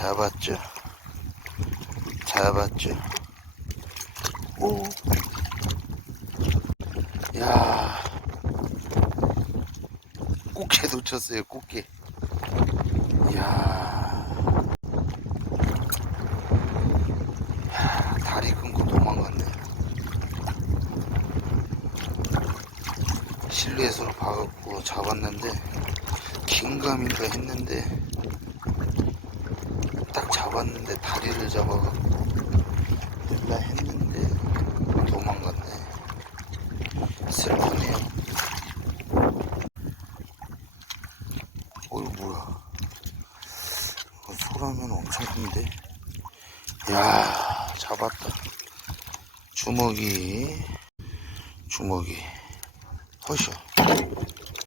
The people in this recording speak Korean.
잡았죠. 잡았죠. 오. 야. 꽃게 놓쳤어요, 꽃게. 야, 다리 끊고 도망갔네. 실루엣으로 봐갖고 잡았는데, 긴감인가 했는데, 딱 잡았는데 다리를 잡아갖고, 일라 했는데, 도망갔네. 슬프네요. 어이, 뭐야. 소라면 엄청 큰데? 야 잡았다. 주먹이, 주먹이. 허셔.